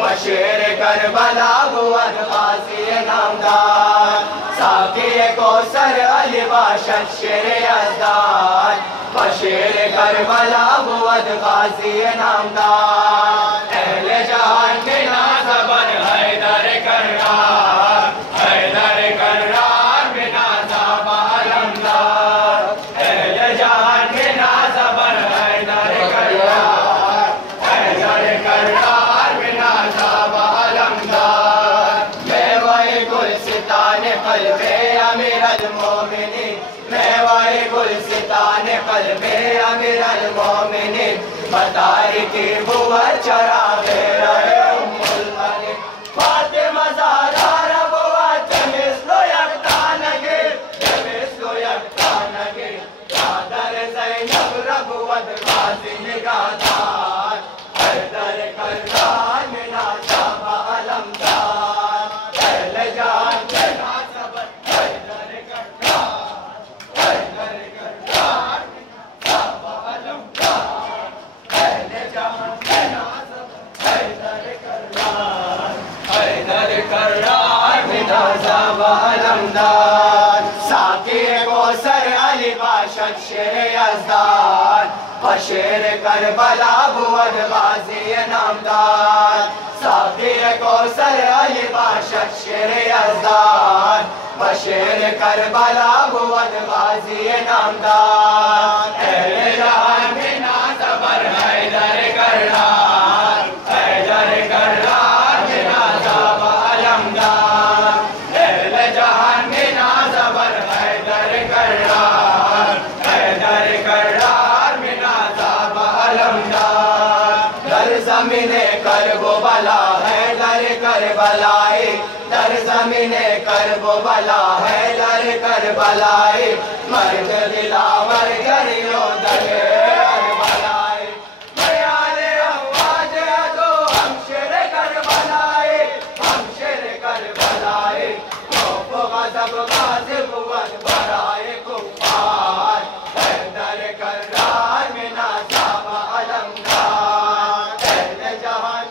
بشیر کربلا بود غازی نامدار ساقی کوثر علی باشد شیر یزدان بشیر کربلا بود غازی نامدار اہل جہان کے نازبر حیدر کرار حیدر کرار بنا زاب علمدار اہل جہان کے نازبر حیدر کرار حیدر کرار قلب امیر المومنین میوائے گلستان قلب امیر المومنین متارکی بود چراغ رہے ام الملک فاطمہ زہرا ربوت مثل یکتانگی مثل یکتانگی چادر زینب ربوت غازی نگہدار حیدر کرار منا شاب علمدار اہل جان ساقی کوثر علی باشد شیر یزدان بشیر کربلا بود غازی نامدار ساقی کوثر علی باشد شیر یزدان بشیر کربلا بود غازی نامدار اہل جہان بنا زبر حیدر کرار حیدر کرار بنا زاب علمدار اہل جہان بنا زبر حیدر کرار حیدر کرار بنا زاب علمدار در زمین کرب و بلا حیدر کربلائی در زمین کرب و بلا حیدر کربلائی مرد دلاور گریو دگے کربلائی بیان افواج ادو ہمشیر کربلائی ہمشیر کربلائی خوف و غضب غاضب بود برائے کفار حیدر کرار منا زاب علمدار اہل جہان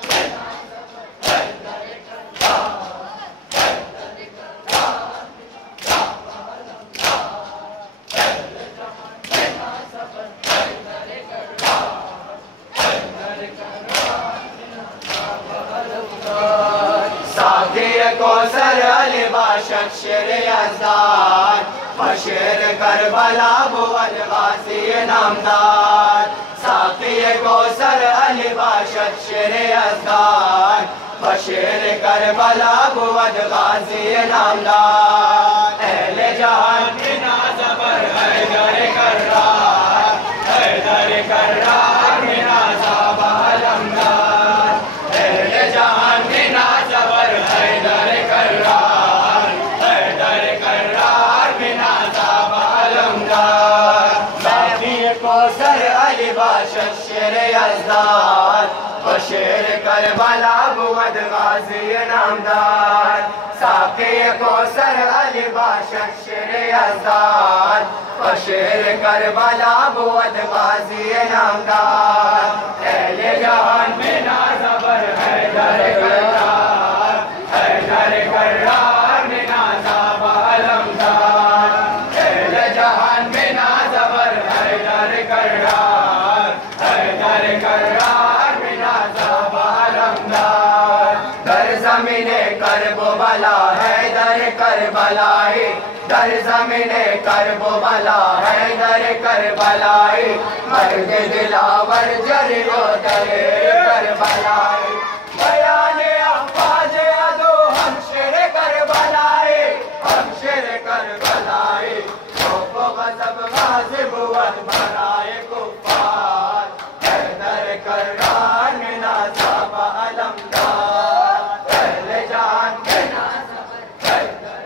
کوثر علی باشد شیر یزدان بشیر کربلا بود غازی نامدار ساقی کوثر علی باشد شیر یزدان بشیر کربلا بود غازی نامدار اہل جہان بنا زبر حیدر کرار حیدر کرار بنا زاب علمدار اہل جہان بنا زبر حیدر کرار حیدر کرار بنا زاب علمدار ساقی کوثر علی باشد شیر یزدان بشیر کربلا بود غازی نامدار ساقی کوثر علی باشد شیر یزدان بشیر کربلا بود غازی نامدار اہل جہان بنا زبر حیدر کرار حیدر کرار بنا زاب علمدار اہل جہان بنا زبر حیدر کرار حیدر کرار بنا زاب علمدار در زمین کرب و بلا حیدر کربلائی در زمین کرب و بلا حیدر کربلائی مرد دلاور جری و دلے کربلائی بیان افواج ادو ہمشیر کربلائی ہمشیر کربلائی خوف و غضب غاضب بود برائے کفار حیدر کرار منا زاب علمدار اہل جان بنا زبر حیدر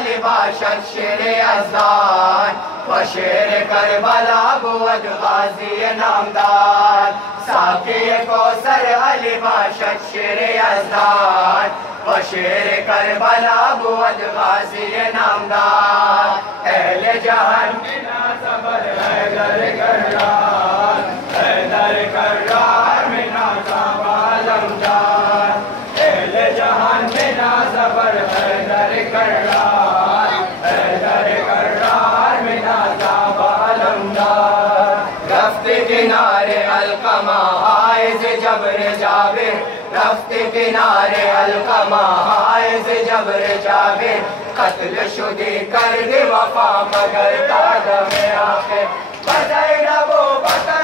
علی باشد شیر یزدان و شیر کربلا بود غازی نامدار ساقی کوثر علی باشد شیر یزدان و شیر کربلا بود غازی نامدار اہل جہان بنا صبر حیدر کرار حیدر کرار بنا صبر علمدار اہل جہان بنا صبر حیدر کرار حیدر کرار بنا صبر علمدار رفت کنارے القمہ حائز جبر جابر رفت کنارے القمہ حائز جبر جابر قتل شدی کر دی وفا مگر تا دم آخر بتائی نبو بتائی